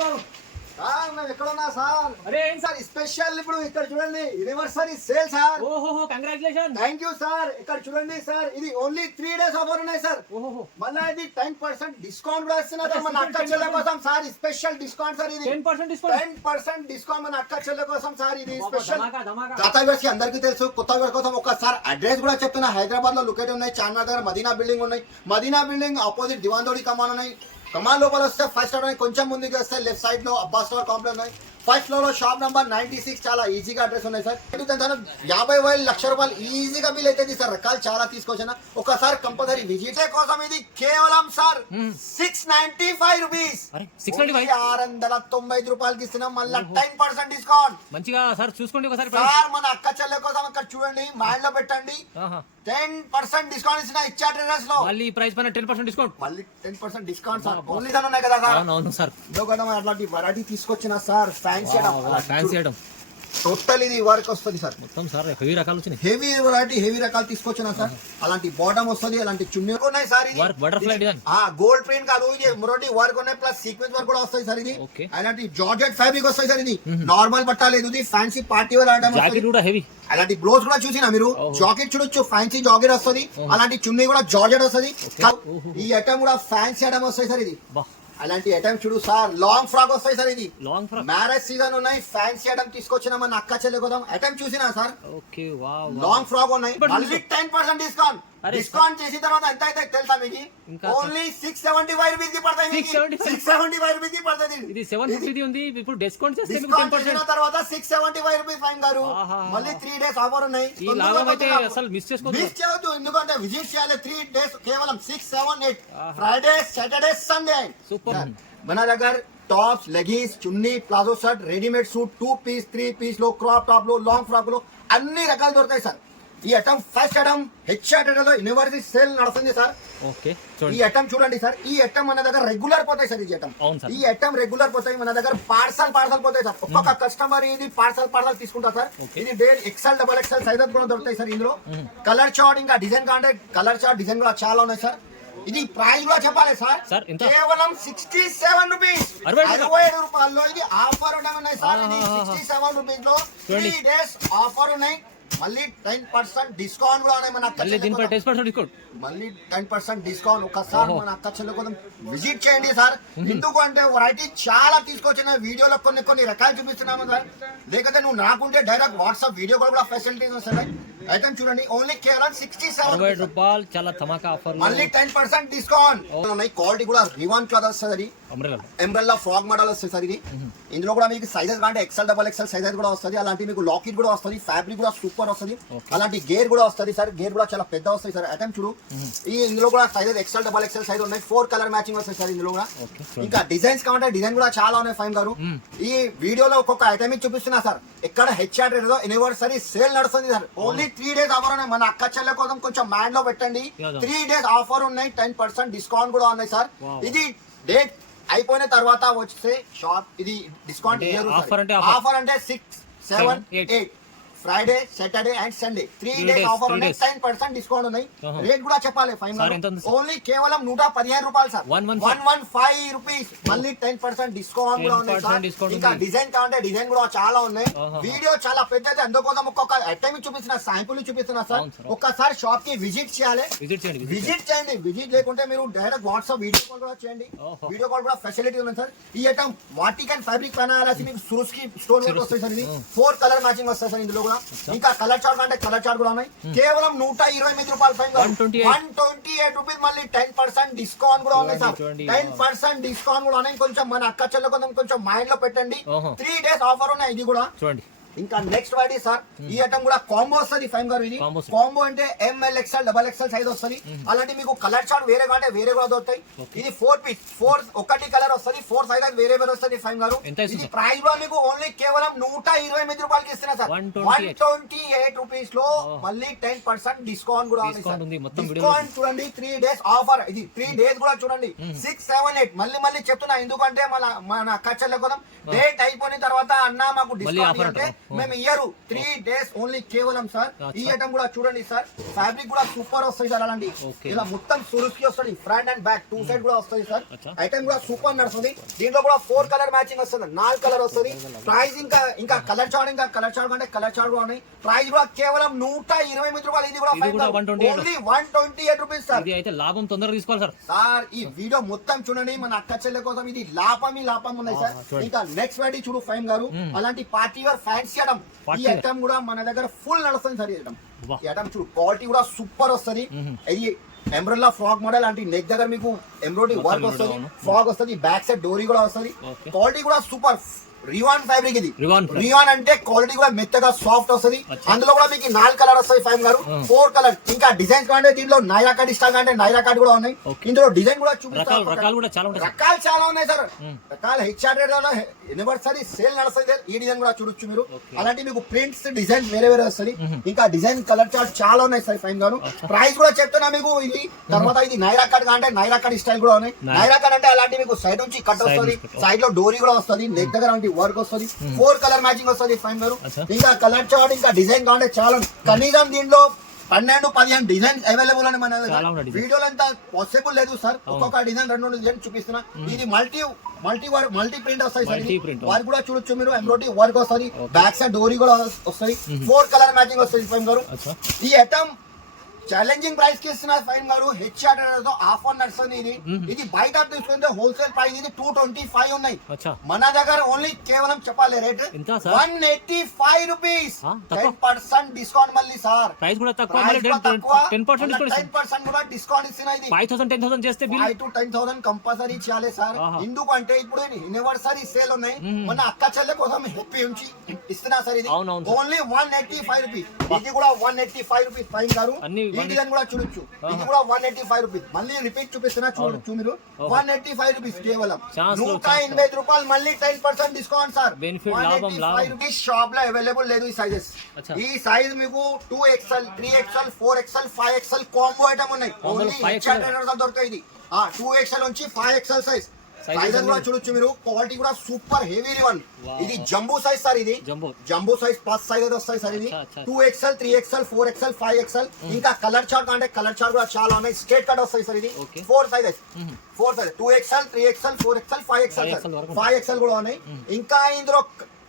Sir మేము ఎక్కడున్నా sir? అరే ఏంటి సార్ స్పెషల్ ఇప్పుడు ఇక్కడ చూడండి యూనివర్సరీ సేల్ సార్. ఓహో కంగ్రాచులేషన్. Thank you sir. ఇక్కడ చూడండి సార్, ఇది ఓన్లీ 3 days ఆఫర్ ఉన్నాయి సార్. ఓహో మళ్ళీ ఇది 10% డిస్కౌంట్ కూడా ఇస్తున్నారు మన అక్క చెల్లె కోసం సార్. స్పెషల్ డిస్కౌంట్ సార్ ఇది. 10% డిస్కౌంట్. 10% డిస్కౌంట్ మన అక్క చెల్లె కోసం సార్. ఇది స్పెషల్. ధమాకా. గత వ్యూవర్స్ కి అందరికీ తెలుసు, కొత్త వ్యూవర్స్ కోసం ఒకసారి అడ్రస్ కూడా చెప్తున్నా. హైదరాబాద్ లో లొకేట్ ఉన్నాయి. చార్మినార్ దగ్గర మదీనా బిల్డింగ్ ఉన్నాయి. మదీనా బిల్డింగ్ ఆపోజిట్ దివాన్దోడి కమాన్ ఉన్నాయి. కమాన్ లోపల వస్తే ఫస్ట్ ఫ్లోర్ కొంచెం ముందుకు వస్తే లెఫ్ట్ సైడ్ లో అబ్బాస్ స్టోర్ కాంప్లెక్స్ ఉన్నాయి. ఫస్ట్ ఫ్లోర్ లో షాప్ నంబర్ 96 చాలా ఈజీగా అడ్రస్ ఉన్నాయి సార్. 50,000 లక్ష రూపాయలు ఈజీగా బిల్ అయితే సార్. రకాలు చాలా తీసుకొచ్చిన ఒకసారి కంపల్సరీ విజిట్ కోసం. ఇది కేవలం సార్ 695 రూపీస్. 695 రూపాయలకి ఇస్తున్నాం. మళ్ళీ 10% డిస్కౌంట్. మంచిగా సార్ చూసుకోండి ఒకసారి సార్ మన అక్క చెల్లె కోసం ఇక్కడ చూడండి మైండ్ లో పెట్టండి. 10% డిస్కౌంట్ ఇచ్చిన ఇచ్చే అడ్రస్ లో మళ్ళీ ప్రైస్ పైన 10% డిస్కౌంట్. మళ్ళీ 10% డిస్కౌంట్ సార్. ఓన్లీ దాని ఉన్నాయి కదా సార్. అవును సార్. అట్లాంటి వెరైటీ తీసుకొచ్చిన సార్. ఫ్యాన్సీ ఐటమ్ టోటల్ ఇది వర్క్ వస్తుంది సార్. మొత్తం సార్ హెవీ రకాలు వచ్చినాయి. హెవీ వెరైటీ హెవీ రకాలు తీసుకొచ్చిన సార్. అలాంటి బాటమ్ వస్తుంది, అలాంటి చున్నీ ఉన్నాయి సార్. ఇది బటర్ఫ్లై డిజైన్ గోల్డ్ ప్రింట్ కాదు, ఇది మొరటి వర్క్ ఉన్నాయి ప్లస్ సీక్వెన్స్ వర్క్ కూడా వస్తుంది సార్. ఇది అలాంటి జార్జెట్ ఫ్యాబ్రిక్ వస్తుంది సార్. ఇది నార్మల్ బట్ట లేదు, ఇది fancy party wear item. Jacket కూడా హెవీ. అలాంటి బ్లౌజ్ కూడా చూసినా మీరు. జాకెట్ చూడొచ్చు, ఫ్యాన్సీ జాకెట్ వస్తుంది. అలాంటి చున్నీ కూడా జార్జెట్ వస్తుంది. ఈ ఐటమ్ కూడా ఫ్యాన్సీ ఐటమ్ వస్తాయి సార్. ఇది అలాంటి ఐటమ్ చూడు సార్. లాంగ్ ఫ్రాక్ వస్తాయి సార్. ఇది లాంగ్ ఫ్రాక్ మ్యారేజ్ సీజన్ ఉన్నాయి. ఫ్యాన్సీ ఐటమ్ తీసుకొచ్చిన మన అక్క చెల్లె కోసం ఐటమ్ చూసినా sir. Okay wow. Long frock ఉన్నాయి. మళ్ళీ 10% డిస్కౌంట్. డిస్కౌంట్ చేసిన తర్వాత ఎంత అయితే తెలుసా మీకు? ఓన్లీ 675 రూపీస్ కి పడతాయి. 675 రూపీస్ కి పడతాయి. ఇది 750 ఉంది. ఇప్పుడు డిస్కౌంట్ చేస్తే మీకు డిస్కౌంట్ 10% చేసిన తర్వాత 675 రూపీస్ ఫైన్ గారు. మళ్ళీ 3 days ఆఫర్ ఉన్నాయి. ఈ లాభం అయితే అసలు మిస్ చేసుకోవద్దు. మిస్ చేయొద్దు. ఎందుకంటే విజిట్ చేయాలి 3 days కేవలం 6, 7, 8 ఫ్రైడే, సాటర్డే, సండే. సూపర్. మన దగ్గర tops, leggings, chunni, palazzo shirt, readymade suit, 2 piece 3 piece లో, క్రాప్ టాప్ లో, లాంగ్ ఫ్రాక్ లో అన్ని రకాలు దొరుకుతాయి సార్. ఈ ఐటమ్ ఫస్ట్ ఐటమ్ హెచ్ఆర్టీలో యూనివర్సిటీ సేల్ నడుస్తుంది సార్. ఓకే ఈ ఐటమ్ చూడండి సార్. ఈ ఐటమ్ మన దగ్గర రెగ్యులర్ పోతాయి సార్. ఈ ఐటమ్ రెగ్యులర్ పోతాయి మన దగ్గర. పార్సల్ పోతాయి సార్. ఒక్కొక్క కస్టమర్ ఇది పార్సల్ తీసుకుంటారు సార్. ఇది డేల్ XL, XXL సైజ్ కూడా దొరుకుతాయి సార్. ఇందులో కలర్ చార్ట్ ఇంకా డిజైన్ కాంటే కలర్ చార్ట్ డిజైన్ కూడా చాలా ఉన్నాయి సార్. ఇది ప్రైస్ కూడా చెప్పాలి సార్. కేవలం 67 రూపీస్, 67 రూపాయల్లో ఇది ఆఫర్ ఉన్నాయి సార్. ఇది 67 రూపీస్ లో 3 days ఆఫర్ ఉన్నాయి. మళ్ళీ 10% డిస్కౌంట్ కూడా ఉన్నాయి. మన మళ్ళీ దీనిపై 10% డిస్కౌంట్. మళ్ళీ 10% డిస్కౌంట్. ఒకసారి మన అక్క చెల్లె కోసం విజిట్ చేయండి సార్. ఎందుకంటే వెరైటీ చాలా తీసుకొచ్చిన. వీడియోలో కొన్ని రకాలు చూపిస్తున్నాము సార్. లేకపోతే నువ్వు నాకుంటే డైరెక్ట్ వాట్సాప్ వీడియో కాల్ కూడా ఫెసిలిటీస్ వస్తాయి. అయితే చూడండి ఓన్లీ కేవలం 67 రూపాయలు. చాలా ధమాకా ఆఫర్. మళ్ళీ 10% డిస్కౌంట్ ఉన్నాయి. క్వాలిటీ కూడా రివాన్ క్లాత్ వస్తుంది. అంబ్రెల్లా ఫ్రాక్ మోడల్ వస్తుంది సార్. ఇది ఇందులో కూడా మీకు సైజెస్ అంటే XL, XXL సైజెస్ కూడా వస్తుంది. అలాంటి మీకు లాకెట్ కూడా వస్తుంది. ఫ్యాబ్రిక్ కూడా సూపర్ వస్తుంది. అలాంటి గేర్ కూడా వస్తుంది సార్. గేర్ కూడా చాలా పెద్ద వస్తుంది సార్. ఐటమ్ చూడు. ఈ ఇందులో కూడా సైజెస్ XL, XXL సైజ్ ఉన్నాయి. 4 కలర్ మ్యాచింగ్ వస్తాయి సార్. ఇందులో కూడా ఇంకా డిజైన్స్ కావాలంటే డిజైన్ కూడా చాలా ఉన్నాయి ఫైన్ గారు. ఈ వీడియోలో ఒక్కొక్క ఐటమ్ చూపిస్తున్నా సార్. ఎక్కడ హెచ్ఆర్ యూనివర్సరీ సేల్ నడుస్తుంది సార్. ఓన్లీ 3 days ఆఫర్ ఉన్నాయి. మన అక్క చెల్లె కోసం కొంచెం మైండ్ లో పెట్టండి. 3 days ఆఫర్ ఉన్నాయి. 10% డిస్కౌంట్ కూడా ఉన్నాయి సార్. ఇది డేట్ అయిపోయిన తర్వాత వచ్చే షాప్. ఇది డిస్కౌంట్ ఆఫర్ అంటే 6, 7, 8 Friday, Saturday and Sunday 3 days offer ఉన్నాయి. 10% డిస్కౌంట్ ఉన్నాయి. రేట్ కూడా చెప్పాలి ఫైన్. ఓన్లీ కేవలం 115 రూపాయలు సార్. 115 రూపీస్. మళ్ళీ 10% డిస్కౌంట్ కూడా ఉన్నాయి సార్. ఇంకా డిజైన్ కావాలంటే డిజైన్ కూడా చాలా ఉన్నాయి. వీడియో చాలా పెద్దది, అందుకోసం ఒక్కొక్క ఐటమ్ చూపిస్తున్నా, శాంపుల్ చూపిస్తున్నా సార్. ఒక్కసారి షాప్ కి విజిట్ చేయాలి. విజిట్ చేయండి. విజిట్ లేకుంటే మీరు డైరెక్ట్ వాట్సాప్ వీడియో కాల్ కూడా చేయండి. వీడియో కాల్ కూడా ఫెసిలిటీ ఉంది సార్. ఈ ఐటమ్ వాటికన్ ఫ్యాబ్రిక్ పైన మీకు షూస్ కి స్టోన్ వర్క్ వస్తాయి సార్. ఇది 4 కలర్ మ్యాచింగ్ వస్తాయి సార్. ఇందులో ఇంకా కలర్ చార్ట్ అంటే కలర్ చార్ట్ కూడా ఉన్నాయి. కేవలం 128 రూపాయలు ఫైన్. 128 రూపీస్. మళ్ళీ 10% డిస్కౌంట్ కూడా ఉన్నాయి సార్. 10% డిస్కౌంట్ కూడా ఉన్నాయి. కొంచెం మన అక్క చెల్లె కొంచెం మైండ్ లో పెట్టండి. 3 days ఆఫర్ ఉన్నాయి. ఇది కూడా చూడండి. ఇంకా నెక్స్ట్ వాడి సార్. ఈ ఐటమ్ కూడా కాంబో వస్తుంది ఫైన్ గారు. ఇది కాంబో అంటే ML, XL, XXL సైజ్ వస్తుంది. అలాంటి మీకు కలర్ చార్ట్ వేరే అంటే వేరే కూడా దొరుకుతాయి. ఇది 4 piece, 4 ఒకటి కలర్ వస్తుంది. 4 సైజ్ వేరే వస్తుంది ఫైన్ గారు. ఇది ప్రైస్ కూడా మీకు ఓన్లీ కేవలం 128 రూపాయలకి ఇస్తున్నా సార్. 128 రూపీస్ లో మళ్ళీ 10% డిస్కౌంట్ కూడా ఉంది సార్. డిస్కౌంట్ చూడండి. 3 days ఆఫర్. ఇది 3 days కూడా చూడండి. 6, 7, 8 మళ్ళీ చెప్తున్నా. ఎందుకంటే మన అక్క చెల్లె కోసం డేట్ అయిపోయిన తర్వాత అన్న మాకు డిస్కౌంట్ అంటే మేము ఇయ్యరు 3 డేస్ ఓన్లీ కేవలం సార్. ఈ ఐటమ్ కూడా చూడండి సార్, ఫ్యాబ్రిక్ కూడా సూపర్ వస్తాయి సార్. అలాంటి ఇలా మొత్తం సురుస్కి వస్తుంది, ఫ్రంట్ అండ్ బ్యాక్ 2 సైడ్ కూడా వస్తుంది సార్. ఐటమ్ కూడా సూపర్ నడుస్తుంది. దీంట్లో కూడా 4 కలర్ మ్యాచింగ్ వస్తుంది, 4 కలర్ వస్తుంది. ప్రైస్ ఇంకా కలర్ చార్ట్ అంటే కలర్ చార్ట్ కూడా ఉన్నాయి. ప్రైస్ కూడా కేవలం 128 రూపాయలు. ఇది కూడా ఓన్లీ 128 రూపీస్ సార్. ఇది అయితే లాభం తొందరగా తీసుకోవాలి సార్. సార్ ఈ వీడియో మొత్తం చూడండి, మన అక్క చెల్లె కోసం ఇది లాభం ఉన్నాయి సార్. ఇంకా నెక్స్ట్ వెరైటీ చూడు ఫైమ్ గారు, అలాంటి పార్టీ వేర్ ఫ్యాన్సీ ఐటమ్. ఈ ఐటమ్ కూడా మన దగ్గర ఫుల్ నడుస్తుంది సార్. ఈ ఐటమ్ చూడు, క్వాలిటీ కూడా సూపర్ వస్తుంది. ఇది ఎంబ్రెల్లా ఫ్రాక్ మోడల్, అంటే నెక్ దగ్గర మీకు ఎంబ్రాయిడరీ వర్క్ వస్తుంది, ఫ్రాక్ వస్తుంది, బ్యాక్ సైడ్ డోరీ కూడా వస్తుంది. క్వాలిటీ కూడా సూపర్. రివాన్ ఫ్యాబ్రిక్ ఇది. రివాన్ అంటే క్వాలిటీ కూడా మెత్తగా సాఫ్ట్ వస్తుంది. అందులో కూడా మీకు 4 కలర్ వస్తాయి ఫైమ్ గారు, 4 కలర్. ఇంకా డిజైన్స్ కాంటే దీంట్లో నైరా కార్డ్ ఇష్టం అంటే నైరా కార్డ్ కూడా ఉన్నాయి. ఇందులో డిజైన్ కూడా చూపిస్తాను, రకాలు చాలా ఉన్నాయి సార్. రకాలు హెచ్ఆర్ యూనివర్సరీ సేల్ నడుస్తుంది. ఈ డిజైన్ కూడా చూడొచ్చు మీరు. అలాంటి మీకు ప్రింట్స్ డిజైన్ వేరే వస్తుంది. ఇంకా డిజైన్ కలర్ చార్ట్ చాలా ఉన్నాయి సార్ ఫైమ్ గారు. ప్రైస్ కూడా చెప్తున్నా మీకు. ఇది తర్వాత ఇది నైరా కార్డ్ అంటే నైరా కార్డ్ స్టైల్ కూడా ఉన్నాయి. నైరా కార్డ్ అంటే అలాంటి మీకు సైడ్ నుంచి కట్ వస్తుంది, సైడ్ లో డోరీ కూడా వస్తుంది, నెక్ దగ్గర వర్క్ వస్తుంది, 4 కలర్ మ్యాచింగ్ వస్తుంది ఫైమ్ గారు. ఇంకా కలర్ చార్ట్ ఇంకా డిజైన్ కావాలంటే చాలా. కనీసం దీంట్లో 12-15 డిజైన్ అవైలబుల్ అని మన వీడియోలో అంతా పాసిబుల్ లేదు సార్. ఒక్కొక్క డిజైన్ 2 డిజైన్ చూపిస్తున్నా. ఇది మల్టీ ప్రింట్ వస్తాయి సార్. వారికి కూడా చూడొచ్చు మీరు. ఎంబ్రాయిడరీ వర్క్ వస్తుంది, బ్యాక్ సైడ్ డోరీ కూడా వస్తుంది, 4 కలర్ మ్యాచింగ్ వస్తుంది ఫైమ్ గారు. ఈ ఐటమ్ ఛాలెంజింగ్ ప్రైస్ కి ఇస్తున్నారు ఫైన్ గారు. హెచ్ఆర్ ఆఫర్ నడుస్తుంది. ఇది బయట తీసుకుంటే హోల్సేల్ ప్రైస్ ఇది 225 ఉన్నాయి. మన దగ్గర ఓన్లీ కేవలం చెప్పాలి రేట్ 185 రూపీస్. 10% డిస్కౌంట్ మళ్ళీ సార్. ప్రైస్ కూడా తక్కువ, 10% కూడా డిస్కౌంట్ ఇస్తున్నాయి. 5,000-10,000 చేస్తే 5 to 10,000 కంపల్సరీ చేయాలి సార్. ఎందుకంటే ఇప్పుడు యూనివర్సరీ సేల్ ఉన్నాయి. మన అక్క చెల్లె కోసం హ్యాపీ ఉంచి ఇస్తున్నా సార్. ఇది ఓన్లీ 185 రూపీస్. ఇది కూడా 185 రూపీస్ ఫైన్ గారు. ఈ డిజైన్ కూడా చూడొచ్చు. ఇది కూడా 185 రూపీస్. మళ్ళీ రిపీట్ చూపిస్తున్నా చూడొచ్చు మీరు. 185 రూపీస్ కేవలం. 180 రూపాయలు మళ్ళీ 10% డిస్కౌంట్ సార్. 185 రూపీస్. షాప్ లో అవైలబుల్ లేదు ఈ సైజెస్. ఈ సైజ్ మీకు 2XL, 3XL, 4XL, 5XL combo item ఉన్నాయి. ఓన్లీ దొరుకుతాయి. ఇది 2XL నుంచి 5XL సైజ్. సైజ్ కూడా చూడొచ్చు మీరు. క్వాలిటీ కూడా సూపర్ హెవీ రివన్. ఇది జంబో సైజ్ సార్. ఇది జంబో సైజ్ 5 సైజ్ వస్తాయి సార్. ఇది 2XL, 3XL, 4XL, 5XL. ఇంకా కలర్ చార్ట్ అంటే కలర్ చార్ట్ కూడా చాలా ఉన్నాయి. స్ట్రేట్ కట్ వస్తాయి సార్. ఇది 4 sizes. 2XL, 3XL, 4XL, 5XL కూడా ఉన్నాయి. ఇంకా ఇందులో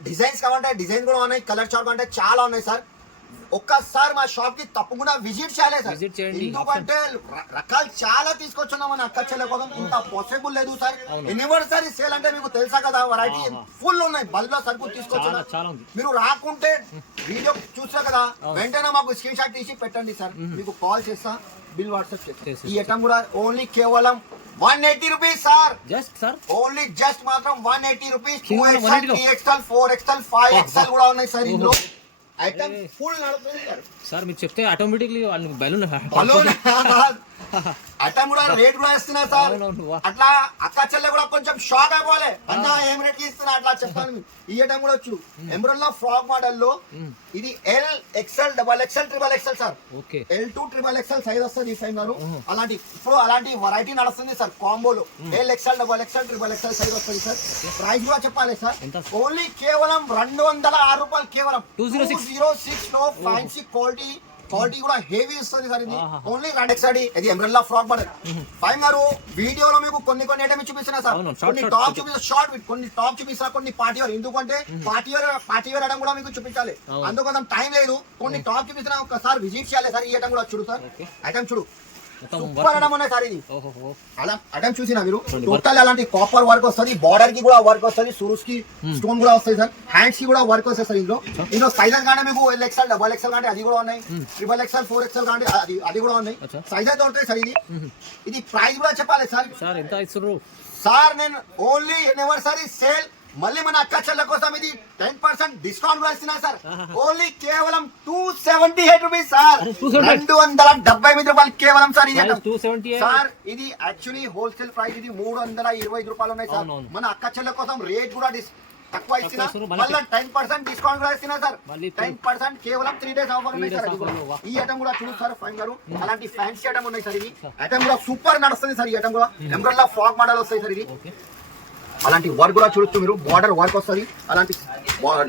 డిజైన్స్ కావాలంటే డిజైన్ కూడా ఉన్నాయి. కలర్ చార్ట్ అంటే చాలా ఉన్నాయి సార్. ఒక్కసారి మా షాప్ కి తప్పకుండా విజిట్ చేయాలి సార్. ఎందుకంటే రకాలు చాలా తీసుకొచ్చున్నాం మన అక్క చెల్లె కోసం. ఇంత పాసిబుల్ లేదు సార్. యూనివర్సరీ సేల్ అంటే మీకు తెలుసా కదా, వెరైటీ ఫుల్ ఉన్నాయి. బల్బ్ లో సరుకు తీసుకొచ్చున్నా. మీరు రాకుంటే వీడియో చూసా కదా, వెంటనే మాకు స్క్రీన్ షాట్ తీసి పెట్టండి సార్. మీకు కాల్ చేస్తా, బిల్ వాట్సాప్ చేస్తా. ఈ ఐటమ్ కూడా ఓన్లీ కేవలం 180 రూపీస్ సార్. ఓన్లీ జస్ట్ మాత్రం 180 rupees. 2XL, 3XL, 4XL, 5XL కూడా ఉన్నాయి సార్. ఇందులో ఐటమ్ ఫుల్ నడుస్తుంది సార్. మీరు చెప్తే ఆటోమేటిక్లీ బలూన్ ఐటమ్ కూడా రేట్ కూడా ఇస్తున్నా సార్. అట్లా అక్క చెల్లె కూడా కొంచెం షాక్ అయిపోవాలి. అన్న ఏం రేట్ కి ఇస్తున్నా అట్లా చెప్తాను. ఈ ఐటమ్ కూడా వచ్చు. ఎంబ్రాయిడరీ ఫ్రాక్ మోడల్ లో ఇది LXL, XXL, XXL sir. L2 XXL size వస్తుంది ఈ ఫైవ్ గారు. అలాంటి వెరైటీ నడుస్తుంది సార్ కాంబోలో. LXL, XXL సైజ్ వస్తుంది సార్. ప్రైస్ కూడా చెప్పాలి సార్. ఓన్లీ కేవలం 206 రూపాయలు. కేవలం 206 లో ఫ్యాన్సీ క్వాలిటీ కూడా హెవీ ఇస్తుంది సార్. ఇది ఓన్లీ ఇది ఎంబ్రెల్లా ఫ్రాక్ మోడల్. ఫైవ్ గారు వీడియోలో మీకు కొన్ని ఐటమ్ చూపిస్తున్నా సార్. కొన్ని టాప్ చూపిస్తున్నా, షార్ట్ కొన్ని టాప్ చూపిస్తున్నా, కొన్ని పార్టీ వేర్. ఎందుకంటే పార్టీ వేర్ ఐటమ్ కూడా మీకు చూపించాలి. అందుకోసం టైం లేదు. కొన్ని టాప్ చూపిస్తున్నా, ఒకసారి విజిట్ చేయాలి సార్. ఈ ఐటమ్ కూడా చూడు సార్. ఐటమ్ చూడు సూపర్ ఐటమ్ ఉన్నాయి సార్. ఇది అలా ఐటమ్ చూసినా మీరు. టోటల్ అలాంటి కాపర్ వర్క్ వస్తుంది, బార్డర్ కి కూడా వర్క్ వస్తుంది, సురుస్ కి స్టోన్ కూడా వస్తాయి సార్. హ్యాండ్స్ కి కూడా వర్క్ వస్తాయి సార్. ఇందులో సైజెస్ కానీ మీకు LXL, XXL కానీ అది కూడా ఉన్నాయి. XXL, 4XL కానీ అది కూడా ఉన్నాయి. సైజెస్ దొరుకుతాయి సార్. ఇది ప్రైస్ కూడా చెప్పాలి సార్. సార్ నేను ఓన్లీ యూనివర్సరీ సేల్ మళ్ళీ మన అక్క చెల్లె కోసం ఇది 10% డిస్కౌంట్ కూడా ఇస్తున్నా సార్. ఓన్లీ కేవలం 278 రూపీస్ సార్. 278 రూపాయలు కేవలం సార్. ఇది సార్ ఇది యాక్చువల్లీ హోల్సేల్ ప్రైస్. ఇది 325 రూపాయలు ఉన్నాయి సార్. మన అక్క చెల్లె కోసం రేట్ కూడా తక్కువ ఇస్తున్నా. మళ్ళీ 10% డిస్కౌంట్ కూడా ఇస్తున్నా సార్. 10% కేవలం 3 డేస్ ఆఫర్ ఉన్నాయి సార్. ఈ ఐటమ్ కూడా చూడు సార్ ఫైన్ గారు. అలాంటి ఫ్యాన్సీ ఐటమ్ ఉన్నాయి సార్. ఇది ఐటమ్ కూడా సూపర్ నడుస్తుంది సార్. ఈ ఐటమ్ కూడా ఎంబ్రాయిడరీ ఫ్రాక్ మోడల్ వస్తాయి సార్. ఇది అలాంటి వర్క్ కూడా చూడొచ్చు మీరు. బార్డర్ వర్క్ వస్తుంది. అలాంటి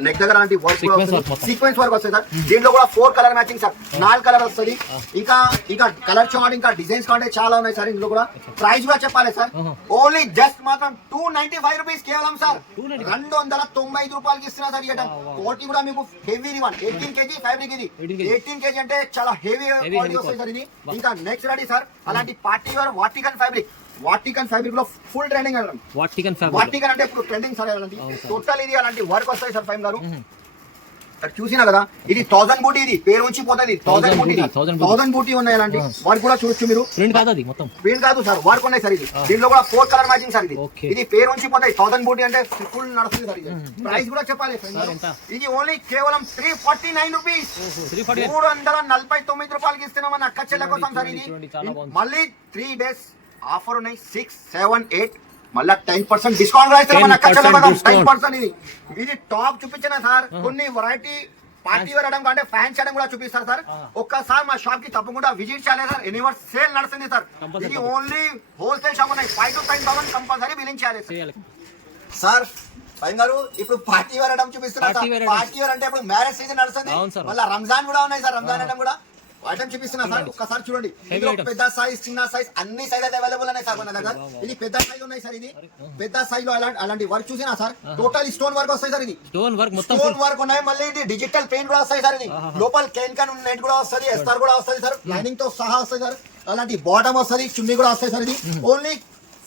నెక్ దగ్గర అలాంటి వర్క్ కూడా Sequence work వస్తుంది, మొత్తం. సీక్వెన్స్ వర్క్ వస్తుంది సార్. దీంట్లో కూడా 4 కలర్ మ్యాచింగ్ సార్, 4 కలర్ వస్తుంది. ఇంకా ఇంకా కలర్ చార్ట్ ఇంకా డిజైన్స్ కంటే చాలా ఉన్నాయి సార్. ఇందులో కూడా ప్రైస్ కూడా చెప్పాలి సార్. ఓన్లీ జస్ట్ మాత్రం 295 రూపీస్ కేవలం సార్. 295 రూపాయలకి ఇస్తున్నా సార్. ఈ క్వాలిటీ కూడా మీకు హెవీ వన్ 18 కేజీ ఫ్యాబ్రిక్ ఇది. 18 కేజీ అంటే చాలా హెవీ క్వాలిటీ వస్తుంది సార్ ఇది. ఇంకా నెక్స్ట్ రెడీ సార్ అలాంటి party wear Vatican fabric. Vatican fabric లో ఫుల్ ట్రెండింగ్ అవ్వడం. వాటికన్ ఫ్యాబ్రిక్ వాటికన్ అంటే ఇప్పుడు ట్రెండింగ్ సార్. అలాంటి టోటల్ ఇది అలాంటి వర్క్ వస్తాయి సార్. ఫైవ్ గారు ఇక్కడ చూసినా కదా, ఇది 1000 బూటీ. ఇది పేరు ఉంచి పోతుంది 1000 బూటీ. 1000 బూటీ ఉన్నాయి. అలాంటి వర్క్ కూడా చూడొచ్చు మీరు. ప్రింట్ కాదు అది మొత్తం, ప్రింట్ కాదు సార్, వర్క్ ఉన్నాయి సార్. ఇది దీంట్లో కూడా 4 కలర్ మ్యాచింగ్ సార్. ఇది Okay. ఇది పేరు ఉంచి పోతాయి 1000 బూటీ అంటే ఫుల్ నడుస్తుంది సార్. ఇది ప్రైస్ కూడా చెప్పాలి friend గారు. ఎంత? ఇది ఓన్లీ కేవలం 349 రూపీస్. 349 రూపాయలకి ఇస్తున్నాం మన అక్క చెల్లె కోసం సార్. ఇది చాలా బాగుంది. మళ్ళీ 3 డేస్ ఆఫర్ ఉన్నాయి. 6, 7, 8 మళ్ళా 10% డిస్కౌంట్ రాయిస్తారు మన అక్క చెల్లె కోసం. 10% ఇది ఇది టాప్ చూపించిన సార్. కొన్ని వెరైటీ పార్టీ వేర్ అడం కంటే ఫ్యాన్స్ అడం కూడా చూపిస్తారు సార్. ఒక్కసారి మా షాప్ కి తప్పకుండా విజిట్ చేయాలి సార్. ఎనీవర్ సేల్ నడుస్తుంది సార్. ఇది ఓన్లీ హోల్సేల్ షాప్ ఉన్నాయి. 5 to 10,000 కంపల్సరీ బిల్లింగ్ చేయాలి సార్. ఫైన్ గారు ఇప్పుడు పార్టీ వేర్ అడం చూపిస్తున్నారు. Party wear పార్టీ వేర్ అంటే ఇప్పుడు మ్యారేజ్ సీజన్ నడుస్తుంది. అవును సార్. మళ్ళీ రంజాన్ కూడా ఉన్నాయి సార్. రంజాన్ ఐటమ్ కూడా ఐటమ్ చూపిస్తున్నా సార్. ఒక్కసారి చూడండి. ఇందులో items. పెద్ద సైజ్, చిన్న సైజ్ అన్ని సైజ్ అయితే అవైలబుల్ ఉన్నాయి సార్ మన దగ్గర. ఇది పెద్ద సైజ్ ఉన్నాయి సార్. ఇది పెద్ద సైజ్ లో అలాంటి వర్క్ చూసినా సార్. టోటల్ స్టోన్ వర్క్ వస్తాయి సార్. ఇది స్టోన్ వర్క్ మొత్తం స్టోన్ వర్క్ ఉన్నాయి. మళ్ళీ ఇది డిజిటల్ పెయింట్ కూడా వస్తాయి సార్. ఇది లోపల కేన్ నెట్ కూడా వస్తుంది, ఎస్టార్ కూడా వస్తుంది సార్. లైనింగ్ తో సహా వస్తాయి సార్. అలాంటి బాటమ్ వస్తుంది, చున్నీ కూడా వస్తాయి సార్. ఇది ఓన్లీ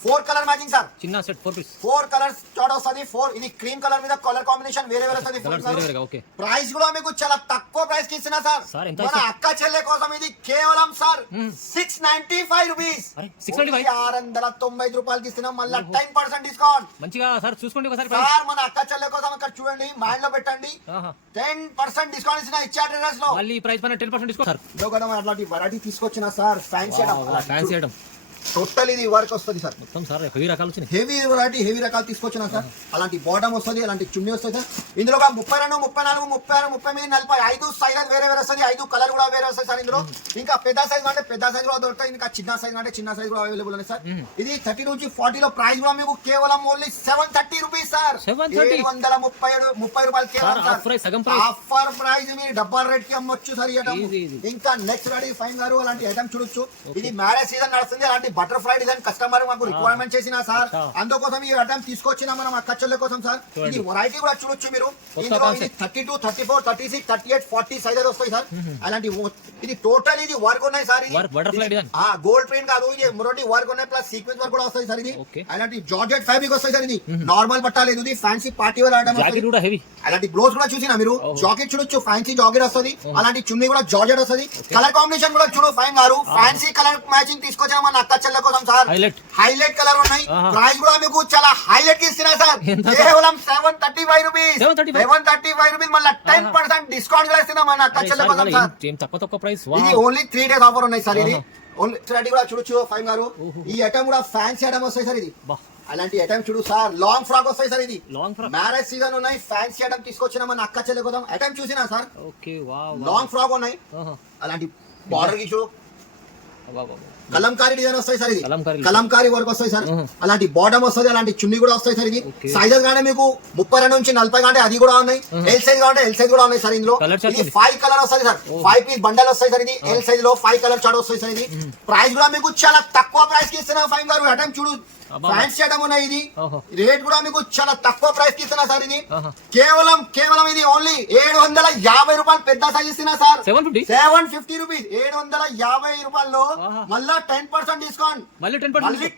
4 కలర్ మ్యాచింగ్ సార్. చిన్న సెట్ 4 పీస్ 4 కలర్స్ చాట్ వస్తుంది. 4 ఇది క్రీమ్ కలర్ మీద కలర్ కాంబినేషన్ వేరే వేరే వస్తుంది. కలర్స్ వేరే వేరేగా. ఓకే, ప్రైస్ కూడా మీకు చాలా తక్కువ ప్రైస్ కి ఇస్తున్నా సార్. సార్, ఎంత మన సార్? అక్క చెల్లె కోసం ఇది కేవలం సార్ 695 రూపీస్. అరే, 695? 690 రూపాయలకి ఇస్తున్నాం. మళ్ళీ 10% డిస్కౌంట్ మంచిగా సార్. చూసుకోండి ఒకసారి సార్. మన అక్క చెల్లె కోసం ఇక్కడ చూడండి, మైండ్ లో పెట్టండి. 10% డిస్కౌంట్ ఇచ్చిన ఇచ్చే అడ్రస్ లో. మళ్ళీ ప్రైస్ పైన 10% డిస్కౌంట్ సార్. ఇదో కదా అట్లాంటి వెరైటీ తీసుకొచ్చిన sir. Fancy fancy item total ఇది వర్క్ వస్తుంది సార్. మొత్తం సార్ హెవీ రకాలు వచ్చినాయి. హెవీ వెరైటీ హెవీ రకాలు తీసుకొచ్చిన సార్. అలాంటి బాటమ్ వస్తుంది, అలాంటి చున్నీ వస్తుంది సార్. ఇందులో 32, 34, 36, 39, 45 సైజ్ వేరే వేరే వస్తుంది. 5 కలర్ కూడా వేరే వస్తాయి సార్. ఇందులో ఇంకా పెద్ద సైజ్ అంటే పెద్ద సైజ్ కూడా దొరుకుతాయి. ఇంకా చిన్న సైజ్ అంటే చిన్న సైజ్ కూడా అవైలబుల్ ఉన్నాయి సార్. ఇది 30 నుంచి 40 లో ప్రైస్ కూడా మీకు కేవలం ఓన్లీ 730 రూపీస్ సార్. 730 రూపాయలు కేవలం సార్. ఆఫర్ ప్రైస్, సగం ప్రైస్. ఆఫర్ ప్రైస్ మీరు డబ్బల్ రేట్ కి అమ్మొచ్చు సార్. ఈ ఐటమ్ Easy, easy. ఇంకా నెక్స్ట్ రెడీ ఫైన్ గారు అలాంటి ఐటమ్ చూడొచ్చు. ఇది మ్యారేజ్ సీజన్ నడుస్తుంది. అలాంటి బటర్ఫ్లై డిజైన్ కస్టమర్ మాకు రిక్వైర్మెంట్ చేసిన సార్. అందుకోసం ఈ ఐటమ్ తీసుకొచ్చిన మనం అక్క చెల్లె కోసం సార్. ఇది వెరైటీ కూడా చూడొచ్చు మీరు. ఇందులో ఇది 32, 34, 36, 38, 40 సైజెస్ వస్తాయి సార్. అలాంటి ఇది టోటల్ ఇది వర్క్ ఉన్నాయి సార్. ఇది బటర్ఫ్లై డిజైన్ గోల్డ్ ప్రింట్ కాదు, ఇది మొరటి వర్క్ ఉన్నాయి. ప్లస్ సీక్వెన్స్ వర్క్ కూడా వస్తాయి సార్. ఇది Okay. అలాంటి జార్జెట్ ఫ్యాబ్రిక్ వస్తాయి సార్. ఇది నార్మల్ బట్ట లేదు, ఇది fancy party wear item. Jacket కూడా హెవీ. అలాంటి బ్లౌజ్ కూడా చూసినా మీరు. జాకెట్ చూడొచ్చు, ఫ్యాన్సీ జాకెట్ వస్తుంది. అలాంటి చున్నీ కూడా జార్జెట్ వస్తుంది. కలర్ కాంబినేషన్ కూడా చూడు ఫైన్ గారు. ఫ్యాన్సీ కలర్ మ్యాచింగ్ తీసుకొచ్చిన మన అక్క చెల్లె కోసం సార్. హైలైట్ కలర్ ఉన్నాయి. ప్రైస్ కూడా మీకు చాలా హైలైట్ కి ఇస్తున్నా సార్. కేవలం 735 రూపీస్. 735 రూపీస్ మళ్ళీ 10% డిస్కౌంట్ కూడా ఇస్తున్నాం మన అక్క చెల్లె కోసం సార్. తక్కువ ప్రైస్. ఇది ఓన్లీ 3 డేస్ ఆఫర్ ఉన్నాయి సార్. ఇది ఓన్లీ రెడీ కూడా చూడొచ్చు ఫైన్ గారు. ఈ ఐటమ్ కూడా ఫ్యాన్సీ ఐటమ్ వస్తాయి సార్. ఇది అలాంటి ఐటమ్ చూడు సార్. లాంగ్ ఫ్రాక్ వస్తాయి సార్. ఇది లాంగ్ ఫ్రాక్ మ్యారేజ్ సీజన్ ఉన్నాయి. ఫ్యాన్సీ ఐటమ్ తీసుకొచ్చిన మన అక్క చెల్లె కోసం ఐటమ్ చూసినా sir. Okay, wow. Long frock ఉన్నాయి. అలాంటి బార్డర్ కి చూడు కలంకారీ డిజైన్ వస్తాయి సార్. ఇది కలంకారీ వర్క్ వస్తాయి సార్. అలాంటి బాటమ్ వస్తుంది, అలాంటి చున్నీ కూడా వస్తాయి సార్. ఇది సైజెస్ కానీ మీకు 32 నుంచి 40 కంటే అది కూడా ఉన్నాయి. ఎల్ సైజ్ కావాలంటే ఎల్ సైజ్ కూడా ఉన్నాయి సార్. ఇందులో ఇది 5 కలర్ వస్తాయి సార్. 5 పీస్ బండల్ వస్తాయి సార్. ఇది ఎల్ సైజ్ లో 5 కలర్ చార్ట్ వస్తాయి సార్. ఇది ప్రైస్ కూడా మీకు చాలా తక్కువ ప్రైస్ కి ఇస్తున్నా ఫైన్ గారు. ఐటమ్ చూడు ఫ్యాన్సీ ఐటమ్ ఉన్నాయి. ఇది రేట్ కూడా మీకు చాలా తక్కువ ప్రైస్ కి ఇస్తున్నా సార్. ఇది కేవలం ఇది ఓన్లీ 750 రూపాయలు పెద్ద సైజ్ ఇస్తున్నా సార్. 750 రూపీస్. 750 రూపాయల్లో మళ్ళా 10% డిస్కౌంట్. మళ్ళీ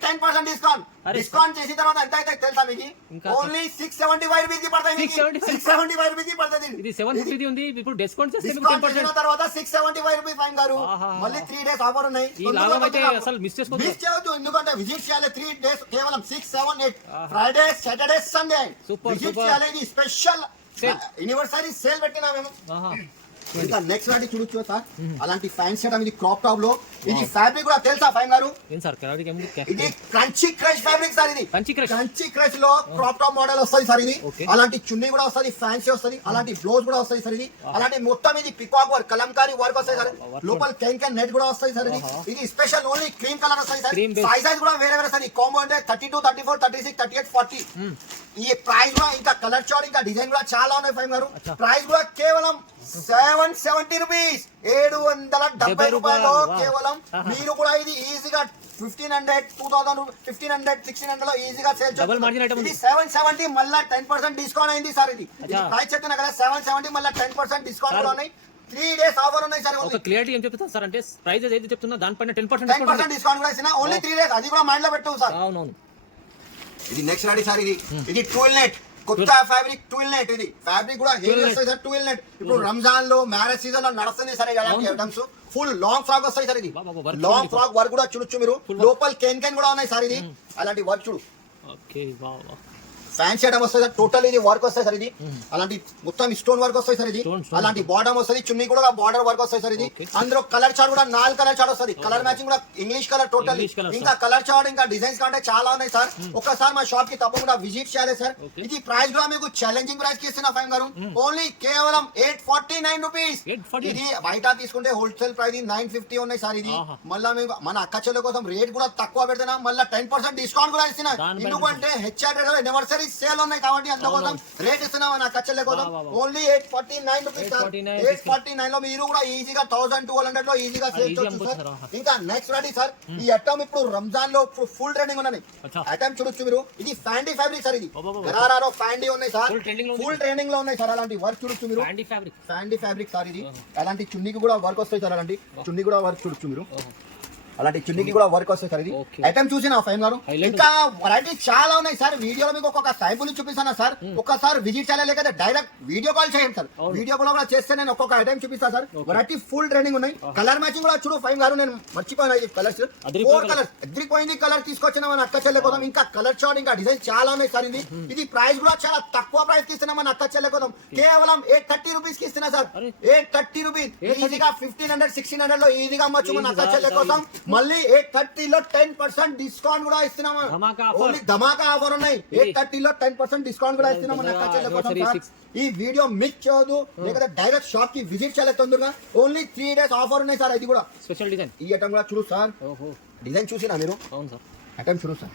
10% డిస్కౌంట్. డిస్కౌంట్ చేసిన తర్వాత ఎంత అయితే తెలుసా మీకు? ఓన్లీ 675 రూపీస్ కి పడతాయి. 675 రూపీస్ కి పడుతుంది. ఇది 750 ఉంది. ఇప్పుడు డిస్కౌంట్ చేస్తే డిస్కౌంట్ చేసిన తర్వాత 675 రూపీస్ ఫైన్ గారు. మళ్ళీ 3 డేస్ ఆఫర్ ఉన్నాయి. ఈ లాభం అయితే అసలు మిస్ చేసుకోవద్దు. ఎందుకంటే విజిట్ చేయాలి 3 డేస్. కేవలం 6, 7, 8 ఫ్రైడే, సాటర్డే, సండే విజిట్ చేయాలి. ఇది స్పెషల్ యూనివర్సరీ సేల్ పెట్టినా మేము. ఇంకా నెక్స్ట్ వాటి చూడొచ్చు సార్ అలాంటి ఫ్యాన్సీ ఐటమ్ ఇది క్రాప్ టాప్ లో ఇది ఫ్యాబ్రిక్ కూడా తెలుసా ఫైన్ గారు ఏం సార్ క్లారిటీ ఏమి ఇది క్రంచీ క్రష్ ఫ్యాబ్రిక్ సార్ ఇది Crunchy Crush. క్రంచీ క్రష్ లో క్రాప్ టాప్ మోడల్ వస్తుంది సార్ ఇది Okay. అలాంటి చున్నీ కూడా వస్తుంది ఫ్యాన్సీ వస్తుంది అలాంటి బ్లౌజ్ కూడా వస్తుంది సార్ ఇది అలాంటి మొత్తం ఇది పికాక్ వర్క్ కలంకారీ వర్క్ వస్తాయి సార్ లోపల కెన్ నెట్ కూడా వస్తాయి సార్ ఇది ఇది స్పెషల్ ఓన్లీ క్రీమ్ కలర్ వస్తాయి సార్ Cream base. సైజెస్ కూడా వేరే వేరే సార్ ఈ కాంబో అంటే 32 34 36 38 40 ఈ ప్రైస్ కూడా ఇంకా కలర్ చార్ట్ ఇంకా డిజైన్ కూడా చాలా ఉన్నాయి ఫైవ్ గారు ప్రైస్ కూడా కేవలం 770 రూపీస్ 770 రూపాయలు కేవలం మీరు కూడా ఇది ఈజీగా 1500 2000 1500 1600 లో ఈజీగా సేల్ Double margin item ఇది ఉంది. 770 మళ్ళా 10% డిస్కౌంట్ అయింది సార్ ఇది ప్రైస్ చెప్తున్నా కదా 770 మళ్ళా 10% డిస్కౌంట్ కూడా ఉన్నాయి 3 డేస్ ఆఫర్ ఉన్నాయి సార్ ఒక క్లియరిటీ ఏం చెప్తారు సార్ అంటే ప్రైజెస్ ఏది చెప్తున్నా దానిపైన 10% 10% డిస్కౌంట్ కూడా ఇస్తున్నా ఓన్లీ 3 డేస్ అది కూడా మైండ్ లో పెట్టు సార్ అవునవును ఇది నెక్స్ట్ రెడీ సార్ ఇది టూల్ నెట్ కొత్త ఫ్యాబ్రిక్ టూల్ నెట్ ఇది ఫ్యాబ్రిక్ కూడా హెవీ వస్తాయి సార్ టూల్ నెట్ ఇప్పుడు రంజాన్ లో మ్యారేజ్ సీజన్ లో నడుస్తుంది సార్ ఇలాంటి ఐటమ్స్ ఫుల్ లాంగ్ ఫ్రాక్ వస్తాయి సార్ ఇది లాంగ్ ఫ్రాక్ వర్క్ కూడా చూడొచ్చు మీరు లోపల కెన్ కూడా ఉన్నాయి సార్ ఇది అలాంటి వర్క్ చూడు ఓకే వావ్ ఫ్యాన్సీ ఐటమ్ వస్తుంది సార్ టోటల్ ఇది వర్క్ వస్తాయి సార్ ఇది అలాంటి మొత్తం స్టోన్ వర్క్ వస్తాయి సార్ ఇది అలాంటి బార్డర్ వస్తుంది చున్నీ కూడా బార్డర్ వర్క్ వస్తాయి సార్ ఇది అందులో కలర్ చార్ట్ కూడా 4 కలర్ చార్ట్ వస్తుంది కలర్ మ్యాచింగ్ కూడా ఇంగ్లీష్ కలర్ టోటల్ ఇంకా కలర్ చార్ట్ ఇంకా డిజైన్స్ కంటే చాలా ఉన్నాయి సార్ ఒక్కసారి మా షాప్ కి తప్పకుండా విజిట్ చేయాలి సార్ ఇది ప్రైస్ కూడా మీకు ఛాలెంజింగ్ ప్రైస్ కి ఇస్తున్నా ఫైవ్ గారు ఓన్లీ కేవలం 849 రూపీస్ ఇది బయట తీసుకుంటే హోల్సేల్ ప్రైస్ 950 ఉన్నాయి సార్ ఇది మళ్ళీ మేము మన అక్క చెల్లెల కోసం రేట్ కూడా తక్కువ పెడుతున్నా మళ్ళీ 10% డిస్కౌంట్ కూడా ఇస్తున్నా ఎందుకంటే హెచ్ఆర్ ఎనివర్సరీ సేల్ ఉన్నాయి కాబట్టి అందుకోసం రేట్ ఇస్తున్నాం మన కచ్చలే కోసం ఓన్లీ 849 రూపీస్ సార్ 849 లో మీరు కూడా ఈజీగా 1200 లో ఈజీగా సేల్ చేయొచ్చు సార్ ఇంకా నెక్స్ట్ రెడీ సార్ ఈ ఐటమ్ ఇప్పుడు రంజాన్ లో ఫుల్ ట్రెండింగ్ ఉన్నాయి ఐటమ్ చూడొచ్చు మీరు ఇది ఫ్యాండీ ఫ్యాబ్రిక్ సార్ ఇది గరారాలో ఫ్యాండీ ఉన్నాయి సార్ ఫుల్ ట్రెండింగ్ లో ఉన్నాయి సార్ అలాంటి వర్క్ చూడొచ్చు మీరు ఫ్యాండీ ఫ్యాబ్రిక్ సార్ ఇది అలాంటి చున్నీకి కూడా వర్క్ వస్తాయి సార్ అలాంటి చున్నీ కూడా వర్క్ చూడొచ్చు మీరు అలాంటి చున్నీకి కూడా వర్క్ వస్తాయి సార్ ఇది ఐటమ్ చూసిన ఫైవ్ గారు ఇంకా వెరైటీ చాలా ఉన్నాయి సార్ వీడియోలో మీకు ఒక్కొక్క సైపుల్ చూపిస్తాను సార్ ఒక్కసారి విజిట్ చేయాలి లేకపోతే డైరెక్ట్ వీడియో కాల్ చేయండి సార్ వీడియో కాల్ కూడా చేస్తే నేను ఒక్కొక్క ఐటమ్ చూపిస్తాను సార్ వెరైటీ ఫుల్ ట్రెండింగ్ ఉన్నాయి కలర్ మ్యాచింగ్ కూడా చూడు ఫైవ్ గారు నేను మర్చిపోయినా ఈ కలర్స్ 4 కలర్స్ ఎదిరిపోయింది కలర్ తీసుకొచ్చిన మన అక్క చెల్లె కోసం ఇంకా కలర్ చార్ట్ ఇంకా డిజైన్ చాలా ఉన్నాయి సార్ ఇది ప్రైస్ కూడా చాలా తక్కువ ప్రైస్ కి ఇస్తున్నా మన అక్క చెల్లె కోసం కేవలం 830 రూపీస్ కి ఇస్తున్నా సార్ 830 రూపీస్ ఈజీగా 1500 1600 లో ఈజీగా అమ్మచ్చు మన అక్క చెల్లె కోసం మళ్ళీ 830 లో 10% డిస్కౌంట్ కూడా ఇస్తున్నాము ఓన్లీ ధమాకా ఆఫర్ ఉన్నాయి 830 లో 10% డిస్కౌంట్ కూడా ఇస్తున్నాము మన అక్క చెల్లె కోసం సార్ ఈ వీడియో మిస్ చేయదు లేకపోతే డైరెక్ట్ షాప్ కి విజిట్ చేయాలి తొందరగా ఓన్లీ 3 డేస్ ఆఫర్ ఉన్నాయి సార్ ఇది కూడా స్పెషల్ డిజైన్ ఈ ఐటమ్ కూడా చూడు సార్ డిజైన్ చూసినా మీరు అవును సార్ ఐటమ్ చూడు సార్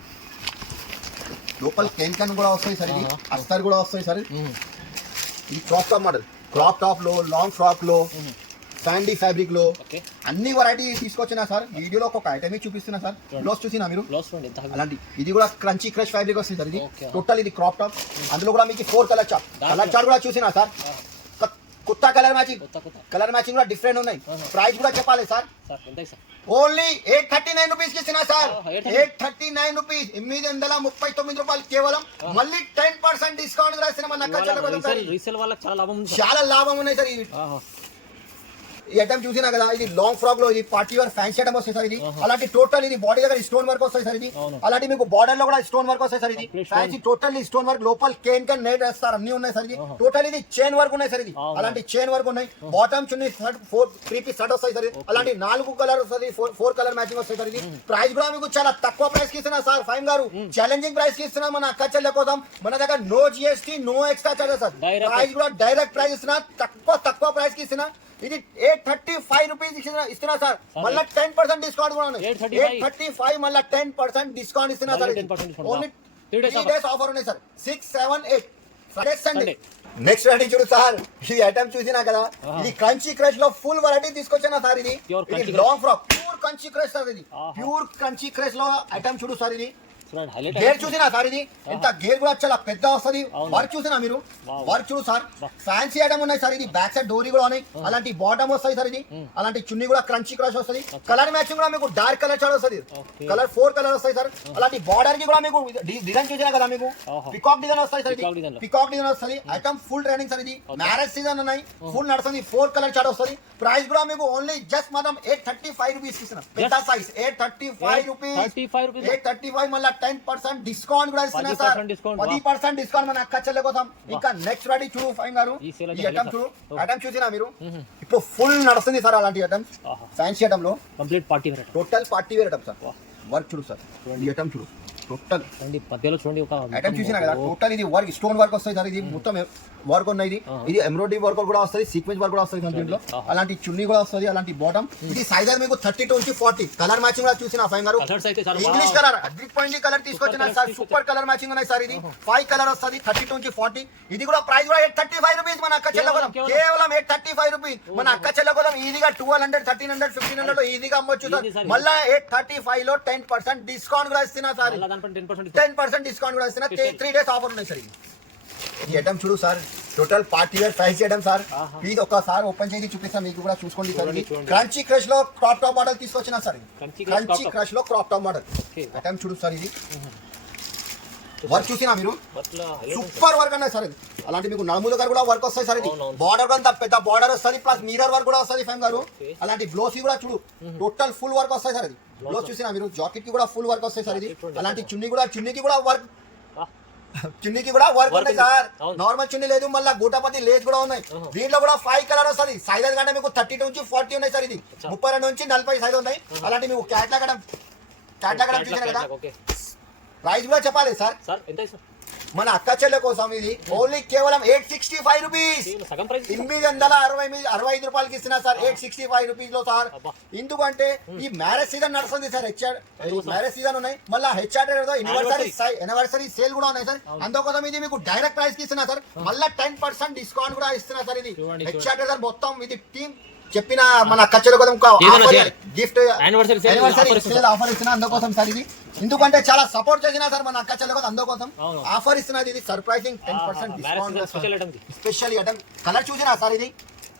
లోపల కెన్ కూడా వస్తాయి సార్ ఇది అస్తర్ కూడా వస్తాయి సార్ ఇది crop top model crop top లో లాంగ్ ఫ్రాక్ లో ఫ్యాండీ ఫ్యాబ్రిక్ లో అన్ని వెరైటీ తీసుకొచ్చినా సార్ వీడియోలో ఒక ఐటమ్ చూపిస్తున్నా సార్ బ్లౌజ్ చూసినా మీరు అలాంటి ఇది కూడా క్రంచీ క్రష్ ఫ్యాబ్రిక్ వస్తుంది సార్ ఇది టోటల్ ఇది క్రాప్ టాప్ అందులో కూడా మీకు 4 కలర్ చార్ట్ కూడా చూసినా సార్ కొత్త కలర్ మ్యాచింగ్ కూడా డిఫరెంట్ ఉన్నాయి ప్రైస్ కూడా చెప్పాలి సార్ ఓన్లీ 839 రూపీస్ కి ఇస్తున్నా సార్ 839 రూపీస్ 839 రూపాయలు కేవలం మళ్ళీ 10% డిస్కౌంట్ కూడా ఇస్తున్నా మన అక్క చెల్లె చాలా లాభం ఉన్నాయి సార్ ఈ ఐటమ్ చూసినా కదా ఇది లాంగ్ ఫ్రాక్ లో ఇది పార్టీ వేర్ ఫ్యాన్సీ ఐటమ్ వస్తాయి సార్ ఇది అలాంటి టోటల్ ఇది బాడీ దగ్గర స్టోన్ వర్క్ వస్తాయి సార్ ఇది అలాంటి మీకు బార్డర్ లో కూడా స్టోన్ వర్క్ వస్తాయి సార్ ఇది ఫ్యాన్సీ టోటల్ స్టోన్ వర్క్ లోపల కెన్ నెట్ వేస్తారు అన్ని ఉన్నాయి సార్ ఇది టోటల్ ఇది చైన్ వర్క్ ఉన్నాయి సార్ ఇది అలాంటి చైన్ వర్క్ ఉన్నాయి బాటమ్ చున్నీ 3 పీస్ షర్ట్ వస్తాయి సార్ అలాంటి 4 కలర్ వస్తుంది 4 కలర్ మ్యాచింగ్ వస్తాయి సార్ ఇది ప్రైస్ కూడా మీకు చాలా తక్కువ ప్రైస్ కి ఇస్తున్నా సార్ ఫైవ్ గారు ఛాలెంజింగ్ ప్రైస్ కి ఇస్తున్నా మన అక్క చెల్లె కోసం మన దగ్గర no GST no extra charges sir price కూడా డైరెక్ట్ ప్రైస్ ఇస్తున్నా తక్కువ ప్రైస్ కి ఇస్తున్నా ఇది 835 రూపీస్ ఇస్తున్నా సార్ మళ్ళీ 10% డిస్కౌంట్ కూడా ఉన్నాయి 835 మళ్ళీ 10% డిస్కౌంట్ ఇస్తున్నా సార్ ఓన్లీ 3 డేస్ ఆఫర్ ఉన్నాయి sir 6 7 8 Friday Sunday next variety చూడు సార్ ఈ ఐటమ్ చూసినా కదా ఇది క్రంచీ క్రష్ లో ఫుల్ వెరైటీ తీసుకొచ్చినా సార్ ఇది long frock pure crunchy crush sir ఇది ప్యూర్ క్రంచీ క్రష్ లో ఐటమ్ చూడు సార్ ఇది గేర్ చూసినా సార్ ఇది ఎంత గేర్ కూడా చాలా పెద్ద వస్తుంది వర్క్ చూసినా మీరు వర్క్ చూడు సార్ ఫ్యాన్సీ ఐటమ్ ఉన్నాయి సార్ ఇది బ్యాక్ సైడ్ డోరీ కూడా ఉన్నాయి అలాంటి బాటమ్ వస్తాయి సార్ ఇది అలాంటి చున్నీ కూడా క్రంచీ క్రష్ వస్తుంది కలర్ మ్యాచింగ్ కూడా మీకు డార్క్ కలర్ చార్ట్ వస్తుంది కలర్ 4 కలర్ వస్తాయి సార్ అలాంటి బార్డర్ కి కూడా మీకు డిజైన్ చూసినా కదా మీకు పికాక్ డిజైన్ వస్తాయి సార్ ఇది పికాక్ డిజైన్ వస్తుంది ఐటమ్ ఫుల్ ట్రెండింగ్ సార్ ఇది మ్యారేజ్ సీజన్ ఉన్నాయి ఫుల్ నడుస్తుంది 4 కలర్ చార్ట్ వస్తుంది ప్రైస్ కూడా మీకు ఓన్లీ జస్ట్ మాత్రం 835 రూపీస్ ఇస్తున్నా పెద్ద సైజ్ 835 రూపీస్ 835 మళ్ళీ 10% డిస్కౌంట్ కూడా ఇస్తున్నా సార్ 10% discount. 10% డిస్కౌంట్ మన అక్క చెల్లె కోసం ఇంకా నెక్స్ట్ రెడీ చూడు ఫైన్ గారు ఈ sale ఈ ఐటమ్ చూడు Oh. ఐటమ్ చూసినా మీరు ఇప్పుడు ఫుల్ నడుస్తుంది సార్ అలాంటి ఐటమ్స్ ఆహా. ఫ్యాన్సీ ఐటమ్ లో complete party wear item total party wear item sir వాహ్. వర్క్ చూడు సార్ ఈ ఐటమ్ చూడు టోటల్ చూడండి మధ్యలో చూడండి ఒక ఐటమ్ చూసినా కదా టోటల్ ఇది వర్క్ స్టోన్ వర్క్ వస్తుంది సార్ ఇది మొత్తం వర్క్ ఉన్నాయి ఇది ఎంబ్రాయిడరీ వర్క్ కూడా వస్తుంది సీక్వెన్స్ వర్క్ కూడా వస్తుంది దీంట్లో అలాంటి చున్నీ కూడా వస్తుంది అలాంటి బాటమ్ ఇది సైజ్ మీకు 32 నుంచి 40 కలర్ మ్యాచింగ్ కూడా చూసిన ఫైన్ గారు కలర్స్ అయితే సార్ ఇంగ్లీష్ కలర్ అగ్రిక్ పాయింట్ కలర్ తీసుకొచ్చిన సార్ సూపర్ కలర్ మ్యాచింగ్ ఉన్నాయి సార్ ఇది 5 కలర్ వస్తుంది 32 నుంచి 40 ఇది కూడా ప్రైస్ కూడా 835 రూపీస్ మన అక్క చెల్లెగలం కేవలం 835 రూపీస్ మన అక్క చెల్లెగలం ఈజీగా 1200 1300 1500 ఈజీగా అమ్మొచ్చు సార్ మళ్ళా 835 లో 10% డిస్కౌంట్ కూడా ఇస్తున్నా సార్ అలా దానిపైన 10% 10% డిస్కౌంట్ కూడా ఇస్తున్నా 3 డేస్ ఆఫర్ ఉన్నాయి సార్ ఈ ఐటమ్ చూడు sir total party wear price item sir ఇది ఒకసారి ఓపెన్ చేసి చూపిస్తాను మీకు కూడా చూసుకోండి సార్ ఇది క్రంచీ క్రష్ లో క్రాప్ టాప్ మోడల్ తీసుకొచ్చిన సార్ క్రంచీ క్రష్ లో క్రాప్ టాప్ మోడల్ ఐటమ్ చూడు సార్ ఇది వర్క్ చూసినా మీరు సూపర్ వర్క్ అన్నది సార్ ఇది అలాంటి మీకు నడుము దగ్గర కూడా వర్క్ వస్తాయి సార్ ఇది బార్డర్ కూడా పెద్ద బార్డర్ వస్తుంది ప్లస్ మిరర్ వర్క్ కూడా వస్తుంది ఫైమ్ గారు అలాంటి బ్లౌజ్ కూడా చూడు టోటల్ ఫుల్ వర్క్ వస్తాయి సార్ ఇది బ్లౌజ్ చూసినా మీరు జాకెట్ కి కూడా ఫుల్ వర్క్ వస్తాయి సార్ ఇది అలాంటి చున్నీకి కూడా వర్క్ చున్నీకి కూడా వర్క్ ఉంది సార్ నార్మల్ చున్నీ లేదు మళ్ళీ గూటపతి లేస్ కూడా ఉన్నాయి దీంట్లో కూడా 5 కలర్ వస్తుంది సైజ్ కంటే మీకు 32 నుంచి 40 ఉన్నాయి సార్ ఇది 32 నుంచి 40 సైజ్ ఉన్నాయి అలాంటి మీకు క్యాట్లాగడం చూసారు కదా ప్రైస్ కూడా చెప్పాలి సార్ సార్ ఎంత సార్ మన అక్క చెల్లె కోసం ఇది ఓన్లీ కేవలం 865 రూపీస్ సగం ప్రైస్ 865 రూపాయలకి ఇస్తున్నా సార్ 865 రూపీస్ లో సార్ ఎందుకంటే ఈ మ్యారేజ్ సీజన్ నడుస్తుంది సార్ మ్యారేజ్ సీజన్ ఉన్నాయి మళ్ళీ హెచ్ఆర్ ఎనివర్సరీ సేల్ కూడా ఉన్నాయి సార్ అందుకోసం ఇది మీకు డైరెక్ట్ ప్రైస్ కి ఇస్తున్నా సార్ మళ్ళీ 10% డిస్కౌంట్ కూడా ఇస్తున్నా సార్ ఇది హెచ్ఆర్ సార్ మొత్తం ఇది టీమ్ చెప్పిన మన అక్క చెల్లె కోసం గిఫ్ట్ యానివర్సరీ సేల్ ఆఫర్ ఇస్తున్నా అందుకోసం సార్ ఇది ఎందుకంటే చాలా సపోర్ట్ చేసినా సార్ మన అక్క చెల్లె అందుకోసం ఆఫర్ ఇస్తున్నది ఇది surprising 10% discount special item colour చూసినా సార్ ఇది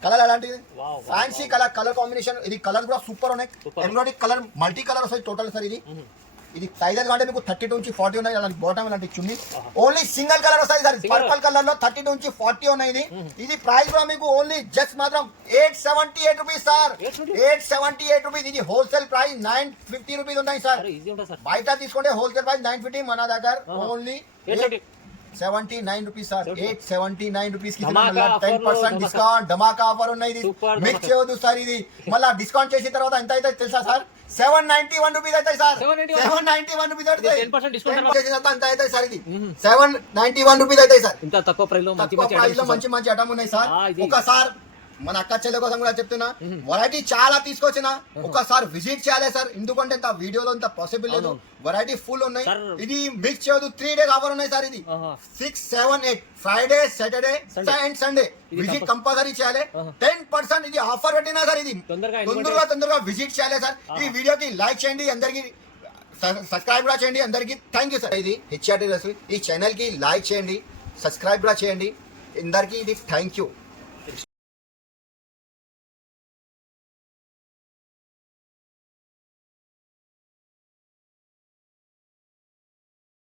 కలర్ అలాంటిది ఫ్యాన్సీ కలర్ కాంబినేషన్ ఇది కలర్ కూడా సూపర్ ఉన్నాయి ఎంబ్రాయిడరీ కలర్ మల్టీ కలర్ వస్తుంది టోటల్ సార్ ఇది సైజెస్ కంటే మీకు 32 నుంచి 40 ఉన్నాయి అలాంటి బాటమ్ అలాంటి చున్నీ ఓన్లీ సింగిల్ కలర్ వస్తుంది సార్ పర్పల్ కలర్ లో 32 నుంచి 40 ఉన్నాయి ఇది ప్రైస్ కూడా మీకు ఓన్లీ జస్ట్ మాత్రం 878 రూపీస్ సార్ 878 రూపీస్ ఇది హోల్సేల్ ప్రైస్ 950 రూపీస్ ఉన్నాయి సార్ బయట తీసుకుంటే హోల్సేల్ ప్రైస్ 950 మన దగ్గర ఓన్లీ 79 రూపీస్ సార్ 879 రూపీస్ కి 10% డిస్కౌంట్ ధమాకా ఆఫర్ ఉన్నాయి ఇది మిక్స్ చేయవద్దు సార్ ఇది మళ్ళీ డిస్కౌంట్ చేసిన తర్వాత ఎంత అయితే తెలుసా సార్ 791 రూపీస్ అవుతాయి సార్ 791 రూపీస్ అవుతాయి 10% డిస్కౌంట్ చేసిన తర్వాత ఎంత అవుతాయి సార్ ఇది 791 రూపీస్ అవుతాయి సార్ ఇంత తక్కువ ప్రైస్ లో మంచి ఐటమ్ ఉన్నాయి సార్ ఒకసారి మన అక్క చెల్లె కోసం కూడా చెప్తున్నా వెరైటీ చాలా తీసుకొచ్చిన ఒకసారి విజిట్ చేయాలి సార్ ఎందుకంటే ఇంత వీడియోలో ఇంత పాసిబుల్ లేదు వెరైటీ ఫుల్ ఉన్నాయి ఇది మిక్స్ చేయదు 3 డేస్ ఆఫర్ ఉన్నాయి సార్ ఇది 6, 7, 8 Friday Saturday and Sunday visit compulsory చేయాలి 10% ఇది ఆఫర్ పెట్టినా సార్ ఇది తొందరగా విజిట్ చేయాలి సార్ ఈ వీడియోకి లైక్ చేయండి అందరికి సబ్స్క్రైబ్ కూడా చేయండి అందరికి థ్యాంక్ యూ సార్ ఇది హెచ్ఆర్టీ ఈ ఛానల్ కి లైక్ చేయండి సబ్స్క్రైబ్ కూడా చేయండి అందరికి ఇది థ్యాంక్ యూ